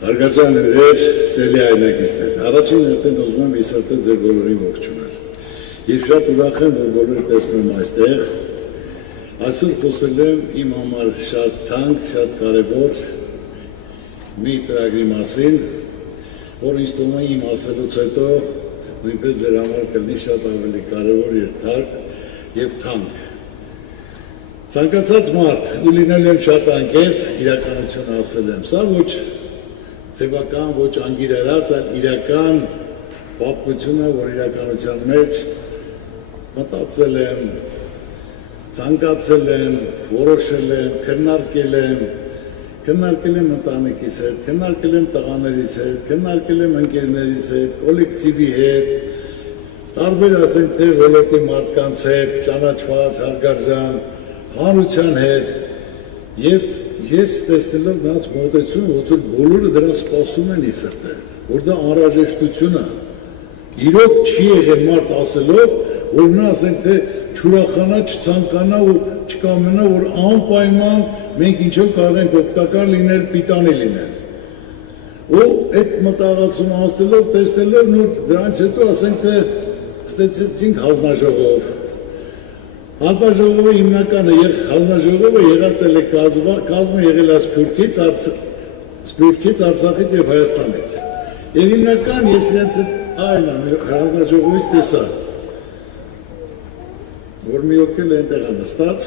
Հարգարժան հյուրեր, սիրելի հայրենակիցներ, առաջին հերթին ուզում եմ հիսատել ձեր բոլորին ողջունել։ Եվ շատ ուրախ եմ, որ բոլորը տեսնում եմ այստեղ։ Այսօր խոսել եմ իմ համար շատ թանկ, շատ կարևոր մի ծրագրի մասին, որ ինձ թվում է իմ ասելուց հետո նույնպես ձեր համար կլինի շատ ավելի կարևոր եւ թարք եւ թանկ։ Ցանկացած մարդ ու լինելու եմ շատ անկեղծ, իրականությունը ասել եմ, սա ոչ ձևական, ոչ անգիրարած, այլ իրական պատմություն է, որ իրականության մեջ մտածել եմ, ցանկացել եմ, որոշել եմ, քննարկել եմ ընտանիքիս հետ, քննարկել եմ տղաներիս հետ, քննարկել եմ ընկերներիս հետ, կոլեկտիվի հետ, տարբեր ասենք թե ոլորտի մարդկանց հետ, ճանաչված, հարգարժան, հանրության հետ, եւ ես տեսնելով նրանց մոտեցում, որ բոլորը դրա սպասում են իսրտե, որ դա անհրաժեշտություն է, իրոք չի եղել մարդ ասելով, որ նա ասենք թե չուրախանա, չցանկանա ու չկամենա, որ անպայման մենք ինչով կարող ենք օգտակար լինել, պիտանի լինել։ Ու այդ մտածումը ասելով, տեսնելով դրանից հետո ասենք թե ստեցեցինք հանձնաժողով։ Հանձնաժողովի հիմնականը հանձնաժողովը եղած է կազմը եղել է Սփյուռքից, Արցախից եւ Հայաստանից։ Եվ հիմնական ես իրենց այն հանձնաժողովից տեսա, որ մի օգել է այնտեղ նստած,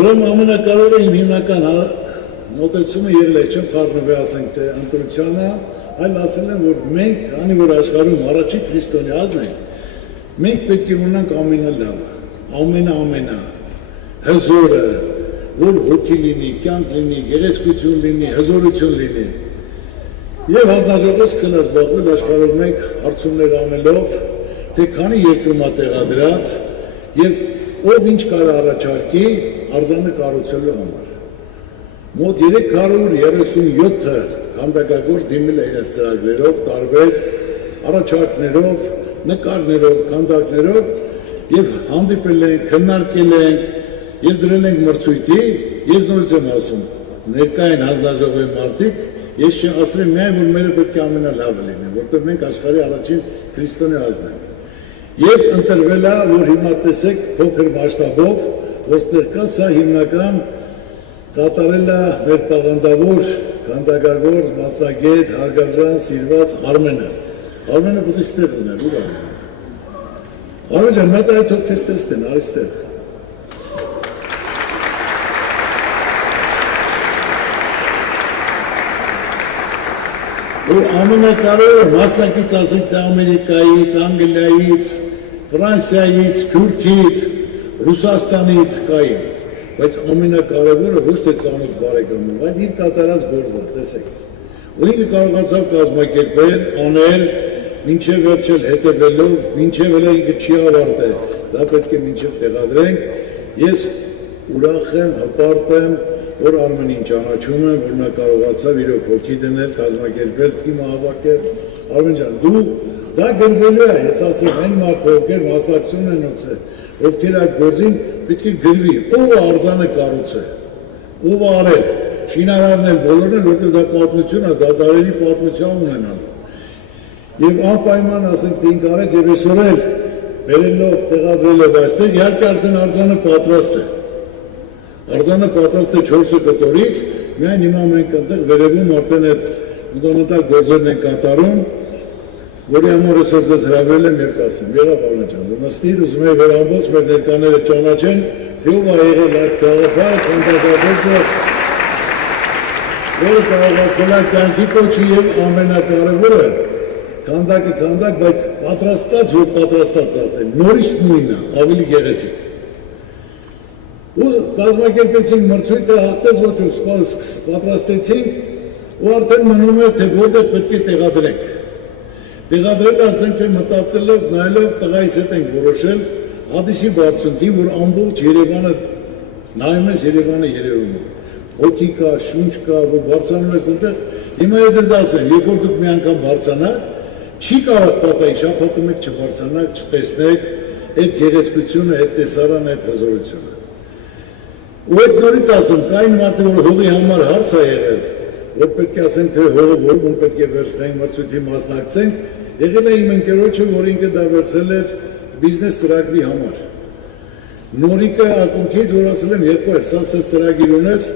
ուրեմն ամենակարևորը իմ հիմնական մոտեցումը եղել է, չեմ խառնվել ասենք թե ընտրությանը, այլ ասել եմ, որ մենք, քանի որ աշխարհում առաջին քրիստոնեազն ենք, մենք պետք է ունենանք ամենալավը, ամենա հզորը, որ հոգի լինի, կյանք լինի, գեղեցկություն լինի, հզորություն լինի։ Եվ հանձնաժողովը սկսել է զբաղվել աշխարհում մենք հարցումներ անելով, թե քանի երկրում է տեղադրած եւ ով ինչ կարող առաջարկի արձանը կառուցելու համար։ Մոտ 337 քանդակագործ դիմել է իրենց ծրագրերով, տարբեր առաջարկներով, նկարներով, քանդակներով եւ հանդիպել են, քննարկել են եւ դրել են մրցույթի, ես նորից եմ ասում, ներկային հանձնաժողովի մարդիկ, ես չասեմ միայն որ մերը պետք է ամենալավը լինի, որտեղ մենք աշխարհի առաջին քրիստոնեազն ենք։ Եվ ընտրվել է, որ հիմա տեսեք փոքր մասշտաբով, որտեղ կա սա հիմնական կատարել է մեր տաղանդավոր քանդակագործ, մասնագետ, հարգարժան, սիրված Արմենը։ Արմենը պետք է ստեղ ուներ, ուր է։ Արմեն ջան, մետա այդ հոգ քեզ տեսնեն, այստեղ։ Ու ամենակարևորը մասնակից ասենք թե Ամերիկայից, Անգլիայից, Ֆրանսիայից, Թուրքիից, Ռուսաստանից կային, բայց ամենակարևորը ոչ թե ծանոթ բարեկամներ, այլ իր կատարած գործը, տեսեք։ Ու ինքը կարողացավ կազմակերպել, անել, մինչև վերջել հետևելով, մինչև էլ ինքը չի ավարտել, դա պետք է մինչև տեղադրենք, ես ուրախ եմ, հպարտ եմ, որ Արմենին ճանաչում եմ, որ նա կարողացավ իրոք հոգի դնել, կազմակերպել, թիմը հավաքել։ Արմեն ջան, դու դա գրվելու է, ես ասեմ, այն մարդը, ովքեր մասնակցում են ոցը, ովքեր այդ գործին պետք է գրվի, ով է արձանը կառուցել, ով է արել, շինարարն էլ բոլորն են, որտեղ դա պատմություն է, դա դարերի պատմություն ունենալու։ Եվ անպայման ասենք թե ինք արեց եւ այսօր էլ բերելով, տեղադրելով այստեղ, իհարկե արդեն արձանը պատրաստ է։ Արձանը պատրաստ է 4 կտորից, միայն հիմա մենք այնտեղ վերևում արդեն այդ ընդհանրական գործերն են կատարում, որի համար այսօր ձեզ հրավիրել եմ եւ կասեմ, եղա պարոն ջան, նստիր, ուզում եմ որ ամբողջ մեր ներկաները ճանաչեն, թե ով է եղել այդ գաղափար, քանդակագործը, որը կարողացել է կյանքի կոչի եւ ամենակարևորը քանդակը քանդակ, բայց պատրաստած որ պատրաստած արդեն, նորից նույնը, ավելի գեղեցիկ։ Ու կազմակերպեցինք մրցույթը, հաղթեց ոչ պատրաստեցինք ու արդեն մնում է, թե որտեղ պետք է տեղադրենք։ Տեղադրել ասենք թե մտածելով, նայելով տղայիս հետ ենք որոշել Հադիսի բարձունքին, որ ամբողջ Երևանը նայում ես Երևանը երևում է։ Հոգի կա, շունչ կա, որ բարձրանում ես այնտեղ։ Հիմա ես ձեզ ասեմ, երբ որ դուք մի անգամ բարձրանաք, չի կարող պատահի շաբաթը մեկ չբարձրանաք, չտեսնեք այդ գեղեցկությունը, այդ տեսարանը, այդ հզորությունը։ Ու այդ նորից ասեմ, կային մարդը, որ հողի համար հարց է եղել, որ պետք է ասենք, թե հողը որում պետք է վերցնենք, մրցույթի մասնակցենք, եղել է իմ ընկերոջը, որ ինքը դա վերցել էր բիզնես ծրագրի համար։ Նորիկը ակունքից, որ ասել եմ, եղբայր, սա սես ծրագիր ունես,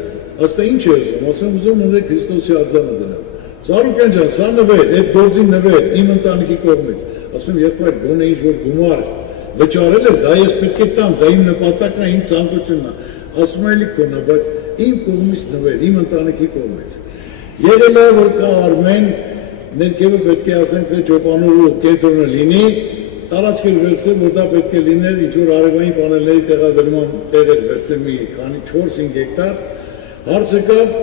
ասում ինչ է ուզում ունեք Քրիստոսի արձանը դնել։ Սարուկյան ջան, սա նվեր, այդ գործի նվեր, իմ ընտանիքի կողմից, ասում եղբայր, գոնե ինչ որ գումար վճարել ես, դա ես պետք է տամ, դա իմ նպատակն է, իմ ցանկությունն է, ասում էլի քոնը, բայց իմ կողմից նվեր, իմ ընտանիքի կողմից։ Եղել է, որ կա Արմեն, ներքևը պետք է ասենք, թե ճոպանուղու կենտրոնը լինի, տարածք էր վերցրել, որ դա պետք է լիներ, ինչ որ արևային պանելների տեղադրման տեղ էր վերցրել մի քանի 4-5 հեկտար, հարցը կավ,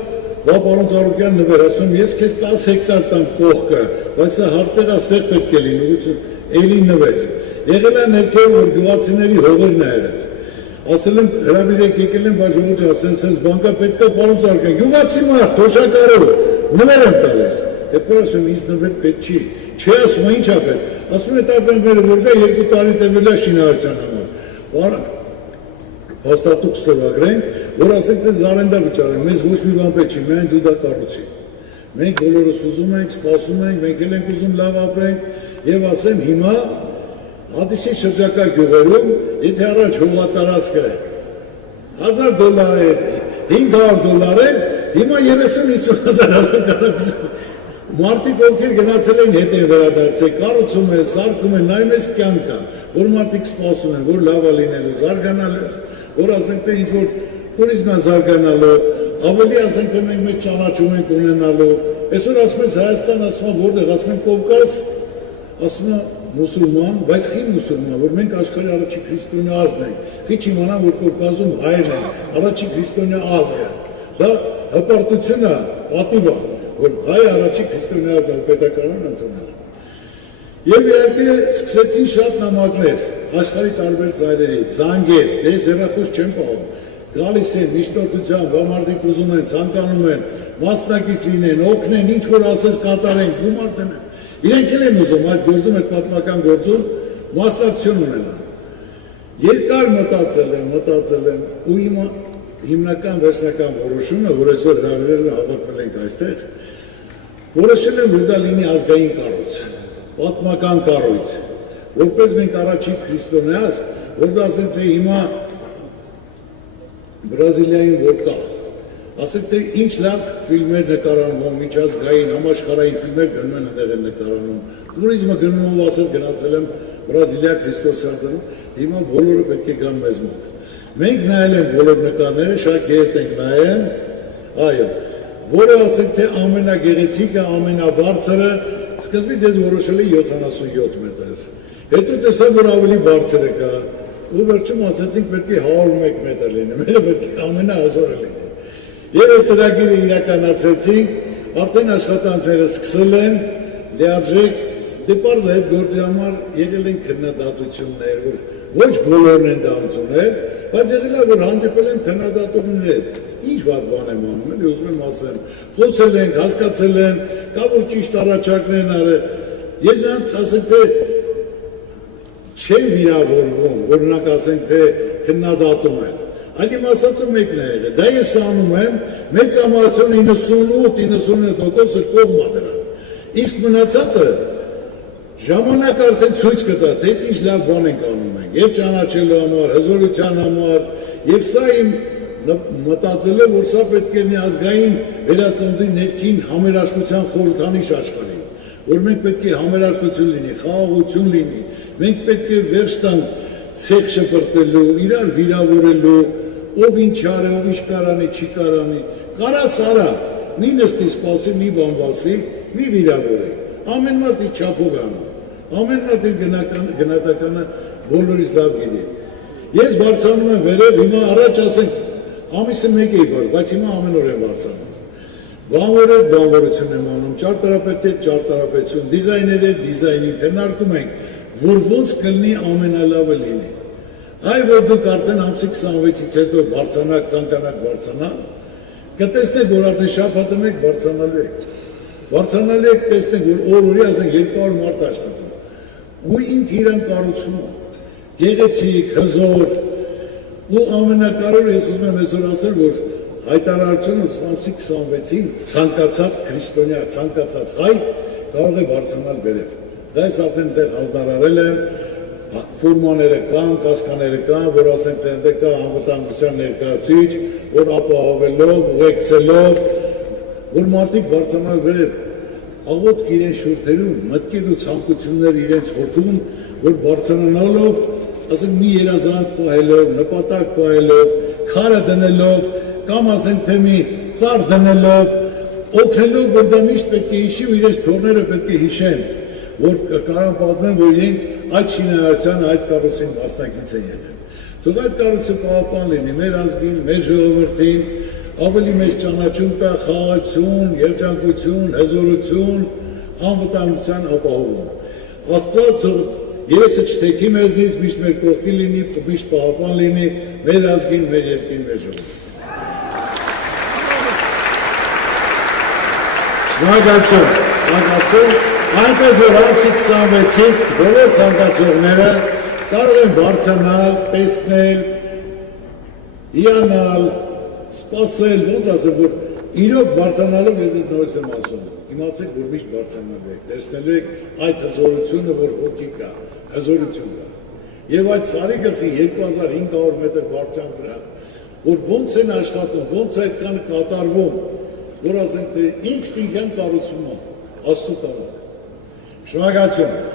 բա պարոն Ծառուկյան նվեր, ասում եմ, ես քեզ 10 հեկտար տամ կողքը, բայց դա հարտեղը ստեղ պետք է լինի, էլի նվեր։ Եղել է ներքև, որ գյուղացիների հողերն է երդ։ Ասել եմ, հրավիրեք եկել եմ, բայց ժողովուրդ ասեն, բանկա պետք է պարոն Ծառուկյան, գյուղացի մարդ, թոշակարով, նվեր եմ տալիս։ Հետո ասում եմ, ինձ նվեր պետք չի։ Չէ, ասում եմ, ի՞նչ է պետք։ Ասում եմ, այդ ակնկալները որ կա 2 տարի տևել է շինարարության համար։ Հաստատուկ ստորագրենք, որ ասենք, թե զարենդա վճարենք, մեզ ոչ մի բան պետք չի, միայն դու դա կառուցի։ Մենք բոլորս ուզում ենք, սպասում ենք, մենք էլ ենք ուզում լավ ապրենք, եւ ասեմ հիմա Հադիսի շրջակա գյուղերում, եթե առաջ հողատարածքը $1000 էր, $500 էր, հիմա 30-50 հազար մարդիկ ովքեր գնացել են հետ են վերադարձել, կառուցում են, սարքում են, նայում ես կյանքը, որ մարդիկ սպասում են, որ լավ է լինելու, զարգանալու, որ ասենք թե ինչ-որ տուրիզմը զարգանալու, ավելի ասենք թե մենք մեծ ճանաչում ենք ունենալու, այսօր ասում ես Հայաստան, ասում եմ որտեղ, ասում եմ Կովկաս, ասում եմ մուսուլման, բայց խի մուսուլման, որ մենք աշխարհի առաջի քրիստոնյա ազգն ենք, քիչ իմանամ, որ Կովկասում հայերն են, առաջի քրիստոնյա ազգը, դա հպարտությունը, պատիվ է, որ հայ առաջի քրիստոնյա ազգը պետականն ընդունել է։ Եվ իհարկե սկսեցին շատ նամակներ աշխարհի տարբեր ծայրերից, զանգեր, դες հեռախոս չեն պահում, գալիս են միջնորդությամբ, մարդիկ ուզում են, ցանկանում են, մասնակից լինեն, օգնեն, ինչ որ ասես կատարեն, գումար դնեն։ Իրենք էլ են ուզում այդ գործում, այդ պատմական գործում մասնակցություն ունենան։ Երկար մտածել եմ ու հիմնական վերջնական որոշումը, որ այսօր հրավիրել հավաքվել ենք այստեղ, որոշել եմ, որ դա լինի ազգային կառույց, պատմական կառույց, որպես մենք առաջին քրիստոնյա ազգ, որ դա ասենք թե հիմա Բրազիլիայում որ կա, ասենք թե ինչ լավ ֆիլմեր նկարահանվում, միջազգային, համաշխարհային ֆիլմեր գնում են այնտեղ են նկարահանում, տուրիզմը գնում ու ասես գնացել եմ Բրազիլիա քրիստոսյանում, հիմա բոլորը պետք է գան մեզ մոտ։ Մենք նայել ենք բոլոր նկարները, շատ գետ ենք նայել, այո, որը ասենք թե ամենագեղեցիկը, ամենաբարձրը, սկզբից ես որոշել եմ 77 մետր, հետո տեսա, որ ավելի բարձրը կա, ու վերջում ասացինք պետք է 101 մետր լինի, մերը պետք է ամենահզորը լինի։ Եվ այդ ծրագիրը իրականացրեցինք, արդեն աշխատանքները սկսել են, լիարժեք, դե պարզ է այդ գործի համար եղել են քննադատություններ, որ ոչ բոլորն են դա ընդունել, բայց եղել է, որ հանդիպել են քննադատողների հետ, ինչ վատ բան եմ անում, էլի ուզում եմ ասեմ, խոսել ենք, հասկացել են, կա որ ճիշտ առաջարկներ են արել, ես նրանց ասենք թե չեն վիրավորվում, օրինակ ասենք թե քննադատում են, այլ իմ ասածը մեկն է եղել, դա ես անում եմ, մեծ համարությունը 98-99% կողմ է դրան, իսկ մնացածը ժամանակ արդեն ցույց կտա, թե ինչ լավ բան ենք անում ենք, եւ ճանաչելու համար, հզորության համար, եւ սա իմ մտածելով, որ սա պետք է լինի ազգային վերածննդի ներքին համերաշխության խորհրդանիշ աշխարհին, որ մենք պետք է համերաշխություն լինի, խաղաղություն լինի, մենք պետք է վերջ տանք ցեխ շպրտելու, իրար վիրավորելու, ով ինչ արի, ով ինչ կարանի, չի կարանի, կարած արա, մի նստի սպասի, մի բան բասի, մի վիրավորի, ամեն մարդի չափով անում, ամեն մարդի գնահատականը բոլորից լավ գիտի։ Ես բարձրանում եմ վերև, հիմա առաջ ասենք, ամիսը մեկ էի բար, բայց հիմա ամեն օր եմ բարձրանում։ Բանվոր հետ բանվորություն եմ անում, ճարտարապետ հետ ճարտարապետություն, դիզայներ հետ դիզայնին, քննարկում ենք, որ ոնց կլինի ամենալավը լինի։ Այ որ դուք արդեն ամսի 26-ից հետո բարձրանաք, ցանկանաք բարձրանալ, կտեսնեք, որ արդեն շաբաթը մեկ բարձրանալու եք։ Բարձրանալու եք, տեսնեք, որ օր-օրի ասենք 200 մարդ աշխատում։ Ու ինք իրան կառուցվում, գեղեցիկ, հզոր, ու ամենակարևորը ես ուզում եմ այսօր ասել, որ հայտարարությունը ամսի 26-ին ցանկացած քրիստոնյա, ցանկացած հայ կարող է բարձրանալ վերև։ Դա ես արդեն դեռ հանձնարարել եմ, ֆորմաները կան, կասկաները կան, որ ասենք թե այնտեղ կա անվտանգության ներկայացուցիչ, որ ապահովելով, ուղեկցելով, որ մարդիկ բարձրանալ վերև, աղոթք իրենց շուրթերում, մտքեր ու ցանկություններ իրենց հոգում, որ բարձրանալով, ասենք մի երազանք պահելով, նպատակ պահելով, քարը դնելով, կամ ասենք թե մի ծառ դնելով, օգնելով, որ դա միշտ պետք է հիշի ու իրենց թորները պետք է հիշեն, որ կարան պատմեն, որ իրենք այդ շինարարության, այդ կառույցին մասնակից են եղել։ Թող այդ կառույցը պահապան լինի մեր ազգին, մեր ժողովրդին, ավելի մեծ ճանաչում տա խաղաղություն, երջանկություն, հզորություն, անվտանգության ապահովում։ Աստված թող երեսը չթեքի մեզնից, միշտ մեր կողքի լինի, միշտ պահապան լինի մեր ազգին, մեր երկրին, մեր ժողովրդին։ Շնորհակալություն, այնպես որ ամսի 26-ից բոլոր ցանկացողները կարող են բարձրանալ, տեսնել, հիանալ, սպասել, ոնց ասեմ, որ իրոք բարձրանալով ես ես նորից եմ ասում, իմացեք, որ միշտ բարձրանալու եք, տեսնելու եք այդ հզորությունը, որ հոգի կա, հզորություն կա։ Եվ այդ սարի գլխի 2500 մետր բարձրության վրա, որ ոնց են աշխատում, ոնց այդքան կատարվում, որ ասենք թե ինքս ինքան կառուցվում է, Աստծո տանը։ Շնորհակալություն։